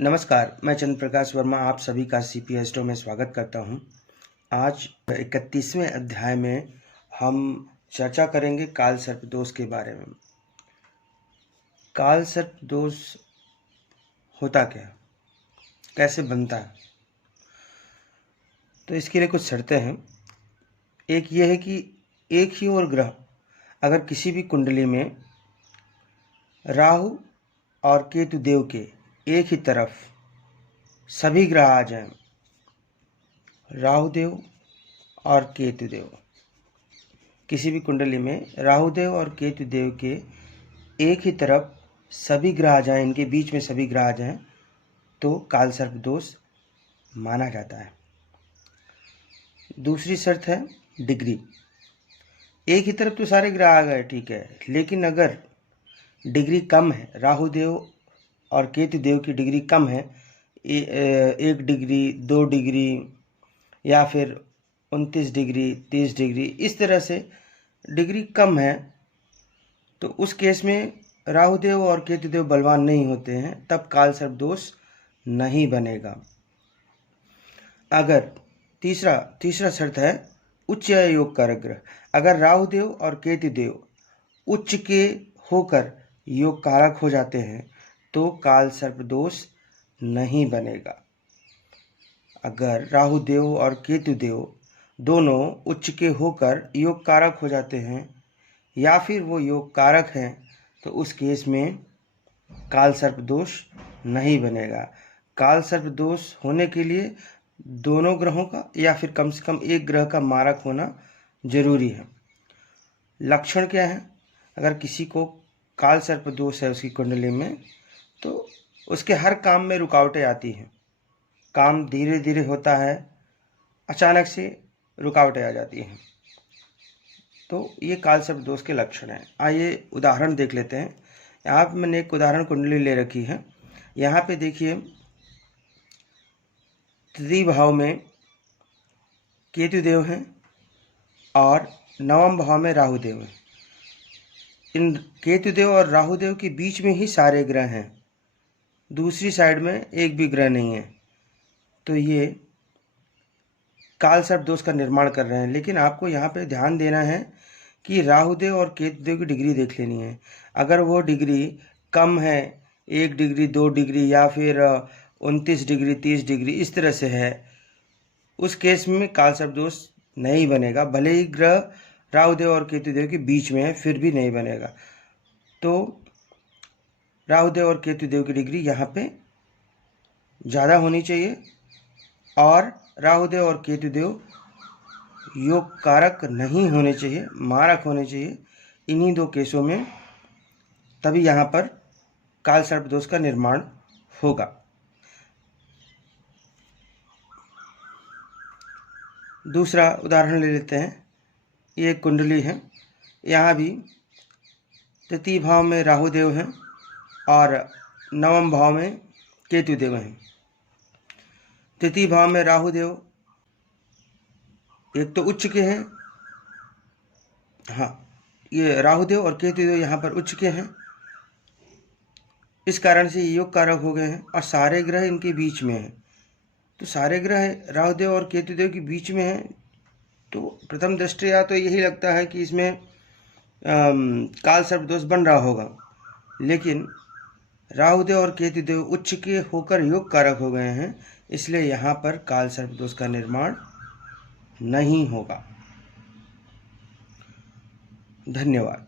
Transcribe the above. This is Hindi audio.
नमस्कार, मैं चंद्र प्रकाश वर्मा आप सभी का सीपी एस्ट्रो में स्वागत करता हूं। आज 31वें अध्याय में हम चर्चा करेंगे काल सर्प दोष के बारे में। काल सर्प दोष होता क्या, कैसे बनता है? तो इसके लिए कुछ शर्तें हैं। एक ये है कि एक ही और ग्रह अगर किसी भी कुंडली में राहु और केतु देव के एक ही तरफ सभी ग्रह आ जाएं, राहु देव और केतु देव, किसी भी कुंडली में राहु देव और केतु देव के एक ही तरफ सभी ग्रह आ जाएं, इनके बीच में सभी ग्रह आ जाएं, तो काल सर्प दोष माना जाता है। दूसरी शर्त है डिग्री। एक ही तरफ तो सारे ग्रह आ गए, ठीक है, लेकिन अगर डिग्री कम है, राहु देव और केतु देव की डिग्री कम है, 1 डिग्री, 2 डिग्री या फिर 29 डिग्री, 30 डिग्री, इस तरह से डिग्री कम है, तो उस केस में राहु देव और केतु देव बलवान नहीं होते हैं, तब काल सर्प दोष नहीं बनेगा। अगर तीसरा शर्त है उच्च योग कारक ग्रह। अगर राहु देव और केतु देव उच्च के होकर योग कारक हो जाते हैं तो काल सर्प दोष नहीं बनेगा। अगर राहु देव और केतु देव दोनों उच्च के होकर योग कारक हो जाते हैं या फिर वो योग कारक हैं तो उस केस में काल सर्प दोष नहीं बनेगा। काल सर्प दोष होने के लिए दोनों ग्रहों का या फिर कम से कम एक ग्रह का मारक होना जरूरी है। लक्षण क्या है? अगर किसी को काल सर्प दोष है उसकी कुंडली में, तो उसके हर काम में रुकावटें आती हैं, काम धीरे धीरे होता है, अचानक से रुकावटें आ जाती हैं, तो ये काल सर्प दोष के लक्षण हैं। आइए उदाहरण देख लेते हैं। यहाँ पे मैंने एक उदाहरण कुंडली ले रखी है। यहाँ पे देखिए, तृतीय भाव में केतु देव हैं और नवम भाव में राहु देव हैं। इन केतु देव और राहु देव के बीच में ही सारे ग्रह हैं, दूसरी साइड में एक भी ग्रह नहीं है, तो ये काल सर्प दोष का निर्माण कर रहे हैं। लेकिन आपको यहाँ पे ध्यान देना है कि राहु देव और केतु देव की डिग्री देख लेनी है। अगर वो डिग्री कम है, 1 डिग्री, 2 डिग्री या फिर 29 डिग्री, 30 डिग्री, इस तरह से है, उस केस में काल सर्प दोष नहीं बनेगा। भले ही ग्रह राहु देव और केतु देव के बीच में है, फिर भी नहीं बनेगा। तो राहु देव और केतु देव की डिग्री यहाँ पे ज़्यादा होनी चाहिए और राहु देव और केतु देव योग कारक नहीं होने चाहिए, मारक होने चाहिए। इन्हीं 2 केसों में तभी यहाँ पर काल सर्प दोष का निर्माण होगा। दूसरा उदाहरण ले लेते हैं। ये कुंडली है, यहाँ भी तृतीय भाव में राहु देव हैं और नवम भाव में केतु देव हैं। तृतीय भाव में राहु देव एक तो उच्च के हैं, हाँ, ये राहु देव और केतु देव यहाँ पर उच्च के हैं, इस कारण से योग कारक हो गए हैं और सारे ग्रह इनके बीच में हैं। तो सारे ग्रह राहु देव और केतु देव के बीच में हैं, तो प्रथम दृष्टया तो यही लगता है कि इसमें काल सर्प दोष बन रहा होगा, लेकिन राहु देव और केतु देव उच्च के होकर योग कारक हो गए हैं, इसलिए यहाँ पर काल सर्प दोष का निर्माण नहीं होगा। धन्यवाद।